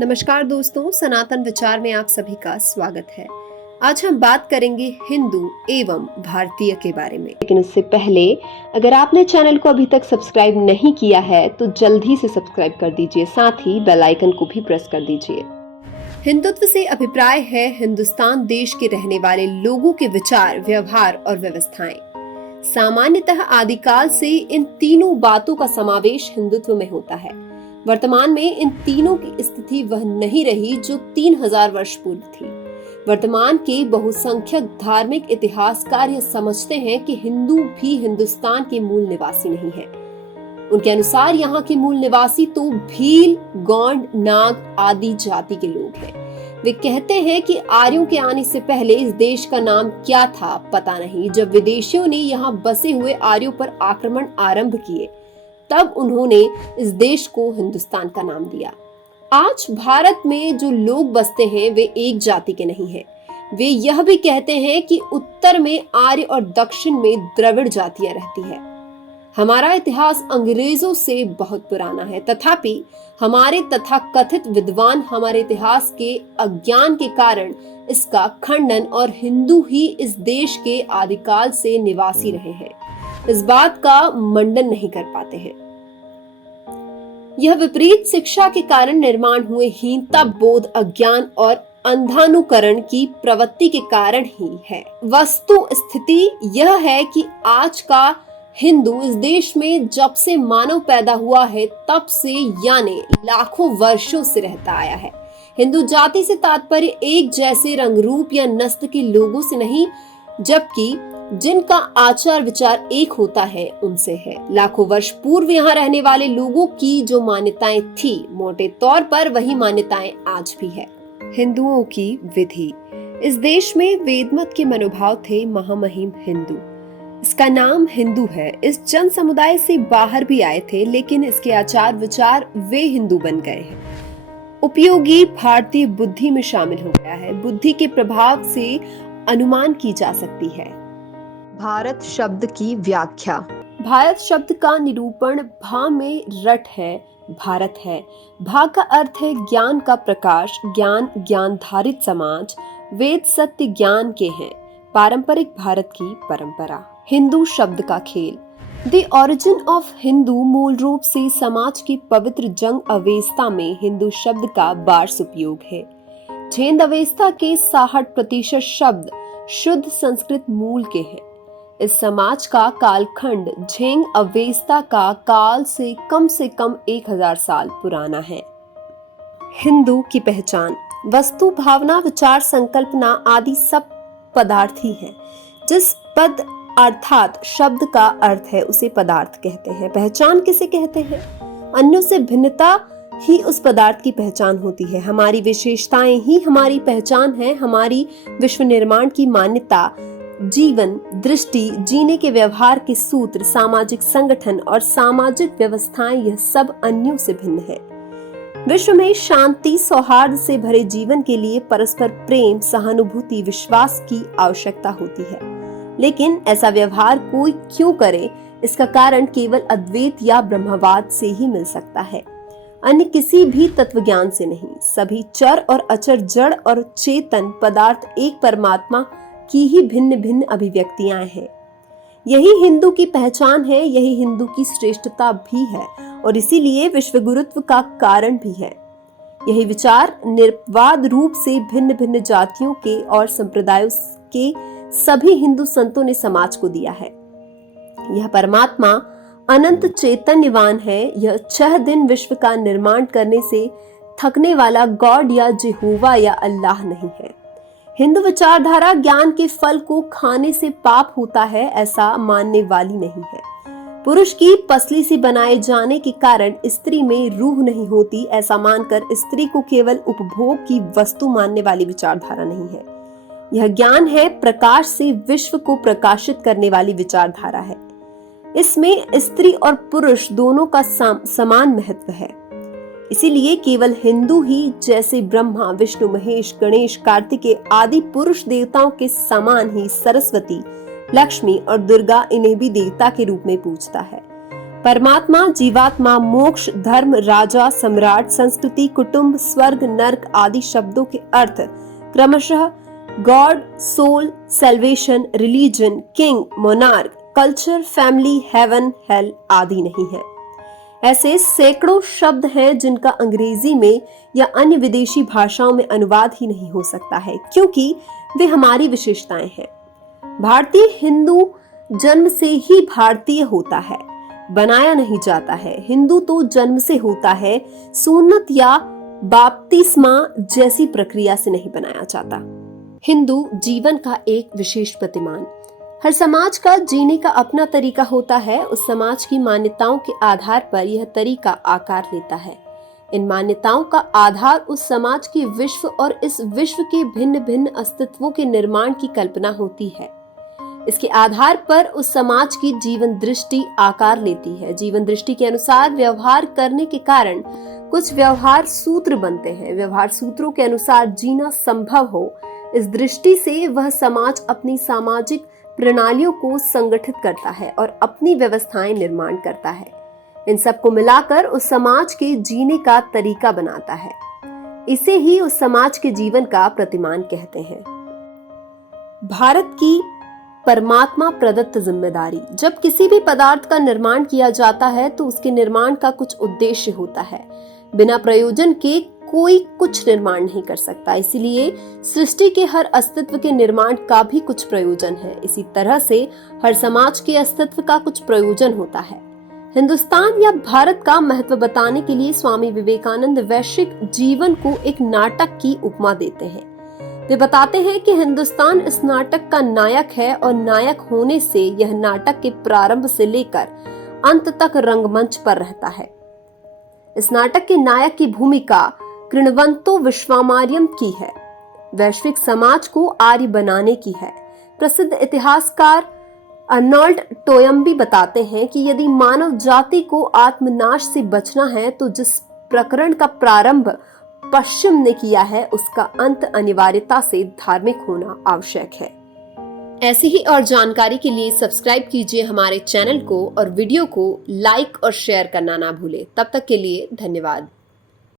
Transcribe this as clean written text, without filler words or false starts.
नमस्कार दोस्तों, सनातन विचार में आप सभी का स्वागत है। आज हम बात करेंगे हिंदू एवं भारतीय के बारे में। लेकिन उससे पहले अगर आपने चैनल को अभी तक सब्सक्राइब नहीं किया है तो जल्दी से सब्सक्राइब कर दीजिए, साथ ही बेल आइकन को भी प्रेस कर दीजिए। हिंदुत्व से अभिप्राय है हिंदुस्तान देश के रहने वाले लोगों के विचार, व्यवहार और व्यवस्थाएं। सामान्यतः आदिकाल से इन तीनों बातों का समावेश हिंदुत्व में होता है। वर्तमान में इन तीनों की स्थिति वह नहीं रही जो 3000 वर्ष पूर्व थी। वर्तमान के बहुसंख्यक धार्मिक इतिहासकार यह समझते हैं कि हिंदू भी हिंदुस्तान के मूल निवासी नहीं है। उनके अनुसार यहाँ के मूल निवासी तो भील, गौंड, नाग आदि जाति के लोग हैं। वे कहते हैं कि आर्यों के आने से पहले इस देश का नाम क्या था पता नहीं। जब विदेशियों ने यहाँ बसे हुए आर्यों पर आक्रमण आरंभ किए तब उन्होंने इस देश को हिंदुस्तान का नाम दिया। आज भारत में जो लोग बसते हैं वे एक जाति के नहीं हैं। वे यह भी कहते हैं कि उत्तर में आर्य और दक्षिण में द्रविड़ जातियां रहती है। हमारा इतिहास अंग्रेजों से बहुत पुराना है, तथापि हमारे तथाकथित विद्वान हमारे इतिहास के अज्ञान के कारण इसका खंडन और हिंदू ही इस देश के आदिकाल से निवासी रहे हैं, इस बात का मंडन नहीं कर पाते हैं। यह विपरीत शिक्षा के कारण निर्माण हुए हीनता बोध, अज्ञान और अंधानुकरण की प्रवृत्ति के कारण ही है। वस्तु स्थिति यह है कि आज का हिंदू इस देश में जब से मानव पैदा हुआ है तब से यानी लाखों वर्षों से रहता आया है। हिंदू जाति से तात्पर्य एक जैसे रंग रूप या नस्ल के लोगों से नहीं, जबकि जिनका आचार विचार एक होता है उनसे है। लाखों वर्ष पूर्व यहाँ रहने वाले लोगों की जो मान्यताएं थी, मोटे तौर पर वही मान्यताएं आज भी है। हिंदुओं की विधि। इस देश में वेदमत के मनोभाव थे। महामहिम हिंदू, इसका नाम हिंदू है। इस जन समुदाय से बाहर भी आए थे, लेकिन इसके आचार विचार वे हिंदू बन गए हैं। उपयोगी भारतीय बुद्धि में शामिल हो गया है। बुद्धि के प्रभाव से अनुमान की जा सकती है। भारत शब्द की व्याख्या। भारत शब्द का निरूपण भा में रट है, भारत है। भा का अर्थ है ज्ञान का प्रकाश, ज्ञान, ज्ञानधारित समाज। वेद सत्य ज्ञान के हैं। पारंपरिक भारत की परंपरा। हिंदू शब्द का खेल। द ओरिजिन ऑफ हिंदू मूल रूप से समाज की पवित्र जंग अवस्था में हिंदू शब्द का बार्स उपयोग है। झेंद अवस्था के 60% शब्द शुद्ध संस्कृत मूल के हैं। इस समाज का कालखंड झेंग अवस्था का काल से कम 1000 साल पुराना है। हिंदू की पहचान। वस्तु, भावना, विचार, संकल्पना आदि सब पदार्थ ही है। जिस पद अर्थात शब्द का अर्थ है उसे पदार्थ कहते हैं। पहचान किसे कहते हैं? अन्यों से भिन्नता ही उस पदार्थ की पहचान होती है। हमारी विशेषताएं ही हमारी पहचान है। हमारी विश्व निर्माण की मान्यता, जीवन दृष्टि, जीने के व्यवहार के सूत्र, सामाजिक संगठन और सामाजिक व्यवस्थाएं, यह सब अन्यों से भिन्न है। विश्व में शांति, सौहार्द से भरे जीवन के लिए परस्पर प्रेम, सहानुभूति, विश्वास की आवश्यकता होती है। लेकिन ऐसा व्यवहार कोई क्यों करे, इसका कारण केवल अद्वैत या ब्रह्मवाद से ही मिल सकता है, अन्य किसी भी तत्व ज्ञान से नहीं। सभी चर और अचर, जड़ और चेतन पदार्थ एक परमात्मा की ही भिन्न भिन्न अभिव्यक्तियां हैं। यही हिंदू की पहचान है, यही हिंदू की श्रेष्ठता भी है और इसीलिए विश्व गुरुत्व का कारण भी है। यही विचार निर्वाद रूप से भिन्न भिन्न जातियों के और संप्रदायों के सभी हिंदू संतों ने समाज को दिया है। यह परमात्मा अनंत चैतन्यवान है। यह 6 दिन विश्व का निर्माण करने से थकने वाला गॉड या जेहोवा या अल्लाह नहीं है। हिंदू विचारधारा ज्ञान के फल को खाने से पाप होता है ऐसा मानने वाली नहीं है। पुरुष की पसली से बनाए जाने के कारण स्त्री में रूह नहीं होती ऐसा मानकर स्त्री को केवल उपभोग की वस्तु मानने वाली विचारधारा नहीं है। यह ज्ञान है, प्रकाश से विश्व को प्रकाशित करने वाली विचारधारा है। इसमें स्त्री और पुरुष दोनों का समान महत्व है। इसीलिए केवल हिंदू ही जैसे ब्रह्मा, विष्णु, महेश, गणेश, कार्तिकेय आदि पुरुष देवताओं के समान ही सरस्वती, लक्ष्मी और दुर्गा इन्हें भी देवता के रूप में पूजता है। परमात्मा, जीवात्मा, मोक्ष, धर्म, राजा, सम्राट, संस्कृति, कुटुंब, स्वर्ग, नर्क आदि शब्दों के अर्थ क्रमशः God, soul, salvation, religion, king, monarch, culture, family, heaven, hell आदि नहीं है। ऐसे सैकड़ों शब्द हैं जिनका अंग्रेजी में या अन्य विदेशी भाषाओं में अनुवाद ही नहीं हो सकता है, क्योंकि वे हमारी विशेषताएं हैं। भारतीय हिंदू जन्म से ही भारतीय होता है, बनाया नहीं जाता है। हिंदू तो जन्म से होता है, सुन्नत या बाप्तिस्मा जैसी प्रक्रिया से नहीं बनाया जाता। हिंदू जीवन का एक विशेष प्रतिमान। हर समाज का जीने का अपना तरीका होता है। उस समाज की मान्यताओं के आधार पर यह तरीका आकार लेता है। इन मान्यताओं का आधार उस समाज की विश्व और इस विश्व के भिन्न भिन्न अस्तित्वों के निर्माण की कल्पना होती है। इसके आधार पर उस समाज की जीवन दृष्टि आकार लेती है। जीवन दृष्टि के अनुसार व्यवहार करने के कारण कुछ व्यवहार सूत्र बनते हैं। व्यवहार सूत्रों के अनुसार जीना संभव हो, इस दृष्टि से वह समाज अपनी सामाजिक प्रणालियों को संगठित करता है और अपनी व्यवस्थाएं निर्माण करता है। इन सबको मिलाकर उस समाज के जीने का तरीका बनाता है। इसे ही उस समाज के जीवन का प्रतिमान कहते हैं। भारत की परमात्मा प्रदत्त जिम्मेदारी। जब किसी भी पदार्थ का निर्माण किया जाता है तो उसके निर्माण का कुछ उद्देश्य होता है। बिना प्रयोजन के कोई कुछ निर्माण नहीं कर सकता। इसीलिए सृष्टि के हर अस्तित्व के निर्माण का भी कुछ प्रयोजन है। इसी तरह से हर समाज के अस्तित्व का कुछ प्रयोजन होता है। हिंदुस्तान या भारत का महत्व बताने के लिए स्वामी विवेकानंद वैश्विक जीवन को एक नाटक की उपमा देते हैं। वे बताते हैं कि हिंदुस्तान इस नाटक का नायक है और नायक होने से यह नाटक के प्रारंभ से लेकर अंत तक रंगमंच पर रहता है। इस नाटक के नायक की भूमिका कृणवंतो विश्वामार्यम की है, वैश्विक समाज को आर्य बनाने की है। प्रसिद्ध इतिहासकार अर्नोल्ड टोयम्बी बताते हैं कि यदि मानव जाति को आत्मनाश से बचना है तो जिस प्रकरण का प्रारंभ पश्चिम ने किया है उसका अंत अनिवार्यता से धार्मिक होना आवश्यक है। ऐसी ही और जानकारी के लिए सब्सक्राइब कीजिए हमारे चैनल को और वीडियो को लाइक और शेयर करना ना भूलें। तब तक के लिए धन्यवाद।